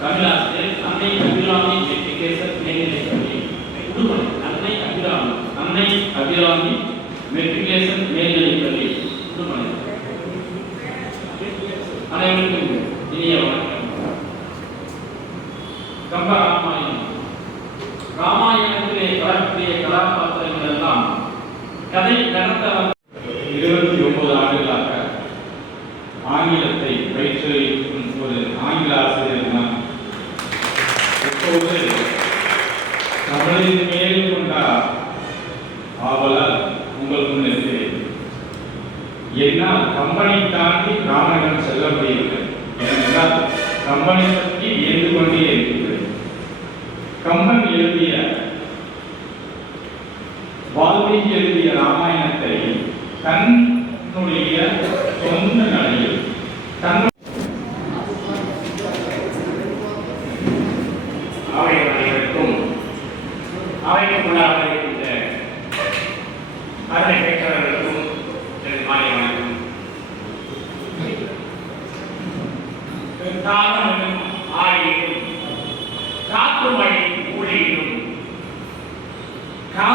కవిలాస్తే అన్నయ్య కవిరామి చెట్టి కేసర్ నేనేలేకండి ఎప్పుడు అన్నయ్య కవిరామి అన్నయ్య కవిరామి మెట్రికులేషన్ నేను ஏன்னா கம்பனை தாண்டி ராமாயணம் செல்ல முடியவில்லை. ஏனென்றால் கம்பனை பற்றி எழுந்து கொண்டே கம்பன் எழுதிய வால்மீகி எழுதிய ராமாயணத்தை தன்னுடைய சொந்த நிலையில் தன்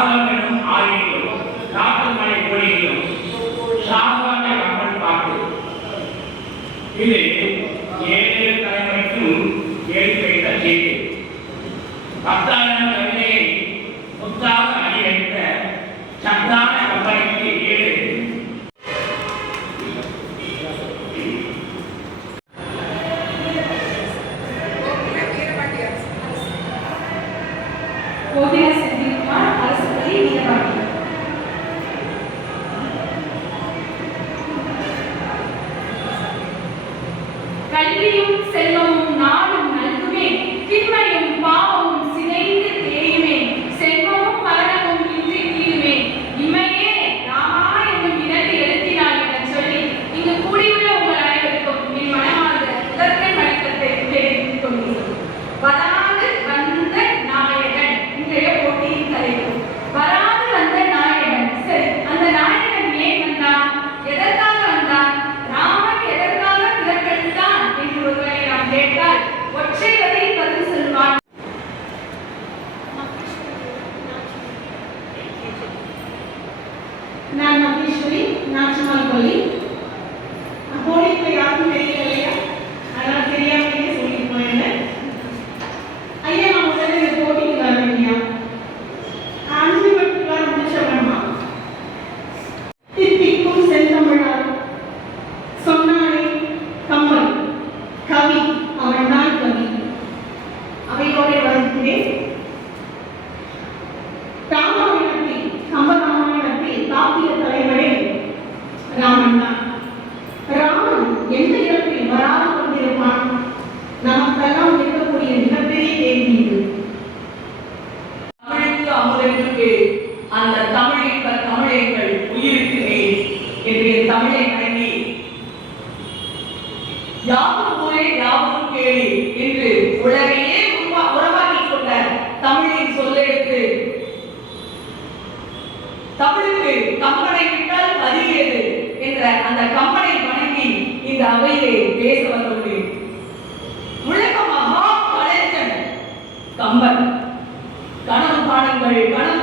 சாதகனும் ஆயிலும் நாட்டுமலை மொழியிலும் சாதாரண கம்பன் பாட்டு இது ஏழு தலைமுறைக்கும் ஏழு பெய்த செய்தி பத்தாம் யாவரும் ஊரே யாவரும் கேளி என்று உலகையே உறவாக்கி கொண்ட தமிழின் சொல்லெடுத்து தமிழுக்கு கம்பனை விட்டால் அறியது என்ற அந்த கம்பனை வணங்கி இந்த அவையிலே பேச வந்துள்ளேன். உலக மகா கலைஞன் கம்பன். கனவு காணுங்கள் கனவு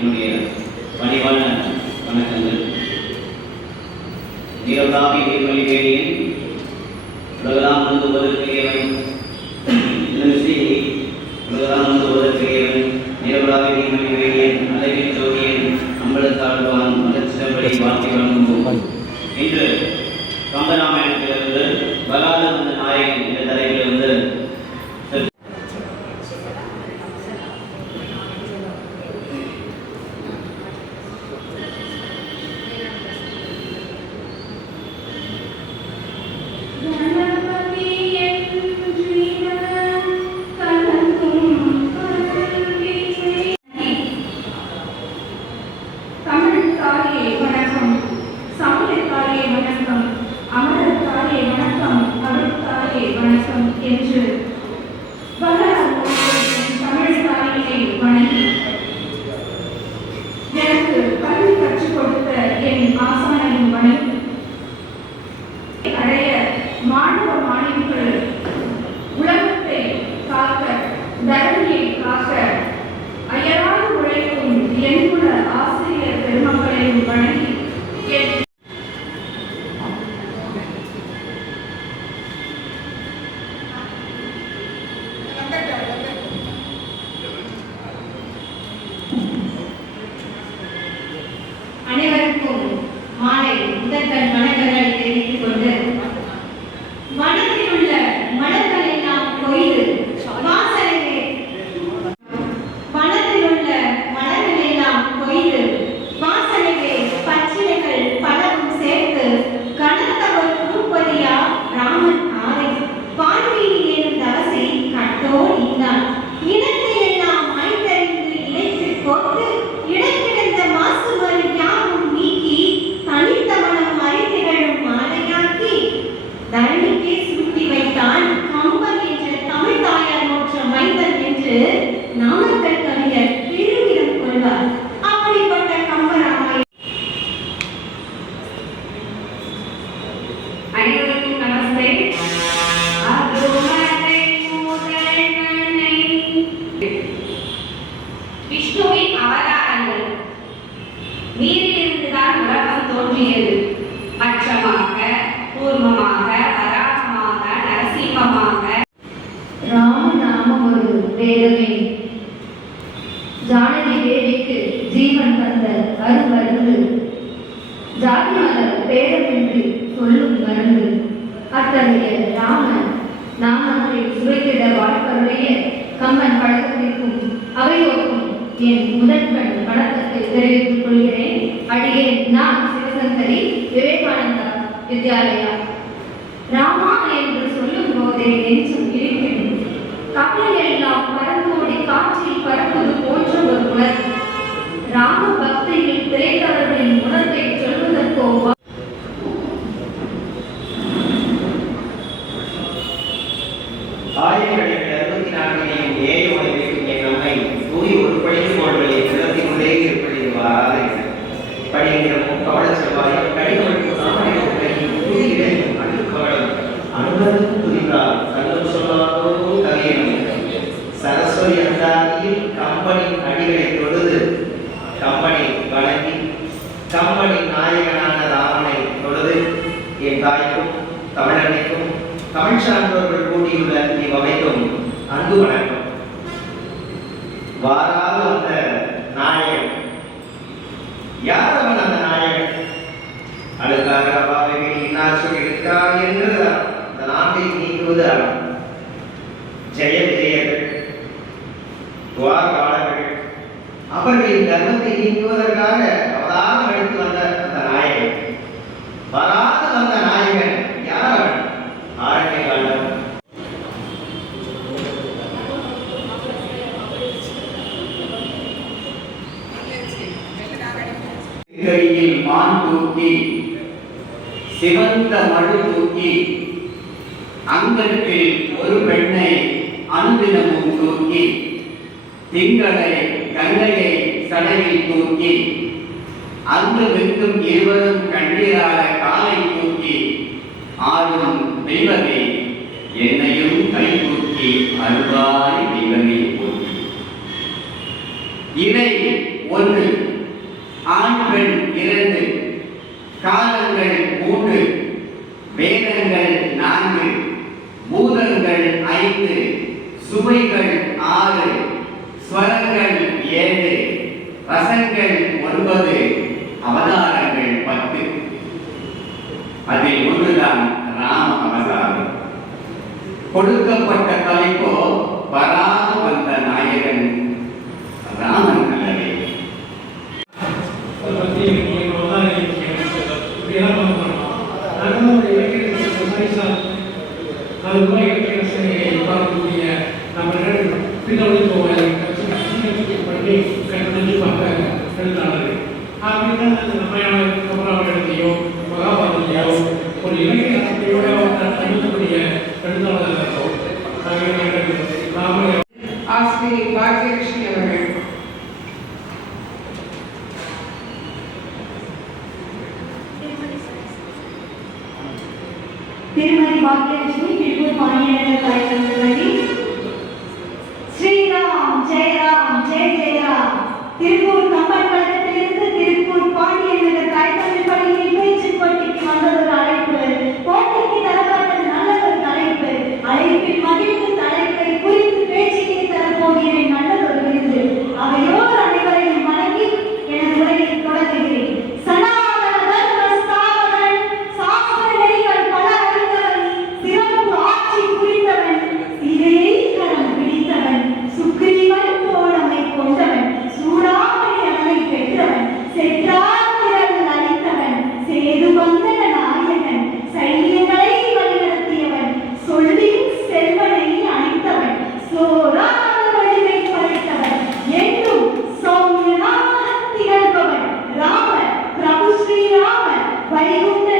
என்னுடைய பணிவான வணக்கங்கள். நீரதாபி நீர்மொழி வேணியின் உலகலாம் வந்து உதவுகிறவன் இந்த செய்தி உலகலாம் வந்து உதவுகிறவன் நீரதாபி நீர்மொழி வேணியன் ஜோதியன் அம்பலத்தாழ்வான் மலச்சபடி வாழ்க்கை வழங்கும் இன்று கம்பராமாயணம் and பேதமின்றி சொல்லும் மருந்து. அத்தகைய ராமன் நாமத்தை சுவைத்திட வாழ்வருடைய கம்மன் பழக்கத்திற்கும் அவையோக்கும் என் முதற்கண் வணக்கத்தை தெரிவித்துக் கொள்கிறேன். அடியே நான் சிவசங்கரி விவேகானந்தா வித்யாலயா. ராமா என்று சொல்லும் போதே நெஞ்சம் இருக்கிறது கப்பல் எல்லாம் பறந்தோடி காற்றில் பறப்பது போன்ற ஒருவர் ராம பக்தியில் திரைத்தவர் படிங்கிற கவல செவ்வாய் கடிதமளிக்கும் சாமனை புதியிடையும் அழுக்கவலம் அனுபவத்தும் புரிந்தால் கல்லும் சொல்லாதோ கவியனும் சரஸ்வதி அந்தாதியில் கம்பெனி அடிகளை தொழுது கம்பெனி வணங்கி கம்பெனி நாயகனான ராமனை தொழுது என் தாய்க்கும் தமிழனைக்கும் தமிழ் சான்றோர்கள் கூடியுள்ள இவ்வமைக்கும் அன்பு வணக்கம் வாராத வந்த நாயகன் யார் அவன் அந்த நாயகன் அழுக்காக அப்பாவை இன்னார் சொல்லியிருக்கா என்று அந்த நாட்டை நீக்குவது அவன் ஜெய விஜயர்கள் துவாரபாலர்கள் அவர்களின் தர்மத்தை நீக்குவதற்காக அவதாரம் எடுத்து வந்த அந்த நாயகன். வராது வந்த நாயகன் யார் அவன்? ஆரண்ய காண்டம் கையில் மான் தூக்கி சிவந்த மழு தூக்கி அங்கத்தில் ஒரு பெண்ணை அனுதினமும் தூக்கி திங்களை கங்கையை தலையை தூக்கி அந்த நிற்கும் இருவரும் கண்ணீராக காலை தூக்கி ஆர்வம் தெய்வமே என்னையும் கை தூக்கி அருவாய் தெய்வமே போற்றி. இதை ஒன்று ஆண் பெண் இரண்டு காலங்கள் மூன்று வேதங்கள் நான்கு பூதங்கள் ஐந்து சுவைகள் ஆறு ஸ்வரங்கள் கொடுக்கப்பட்ட தலைப்போ வராது வந்த நாயகன் ராமன் அல்லவே. ஒரு இலக்கிய ಆಸ್ತಿ ಬಾಕಿ Vaikunta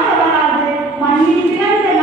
más tarde, más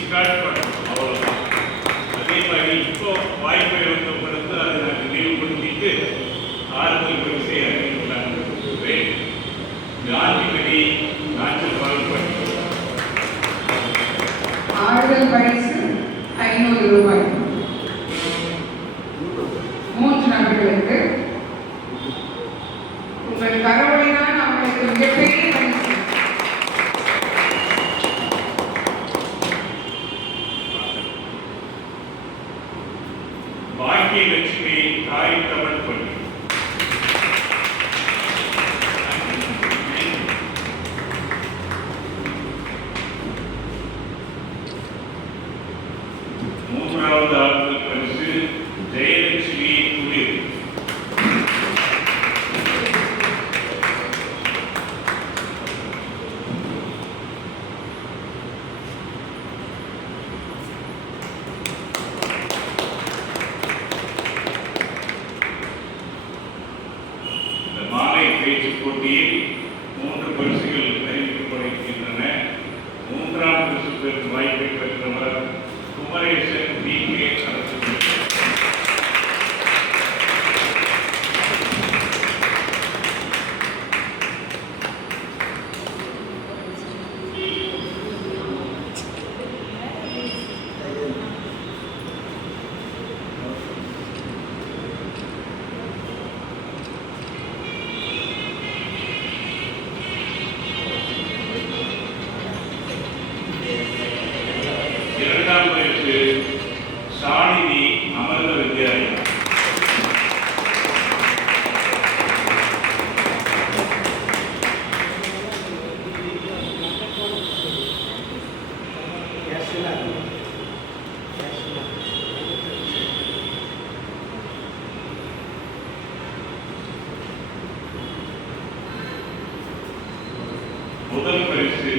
start. பண்ணணும் அதே மாதிரி இப்போ வாய்ப்பு இழந்தப்படுத்து அதை நான் நினைவுபடுத்திட்டு ஆறுதல் பரிசை அறிவித்தாங்க காந்திமதி நாட்டில் வாழ்வு ஆறுதல் பரிசு ஐநூறு ரூபாய். முதல் பரிசு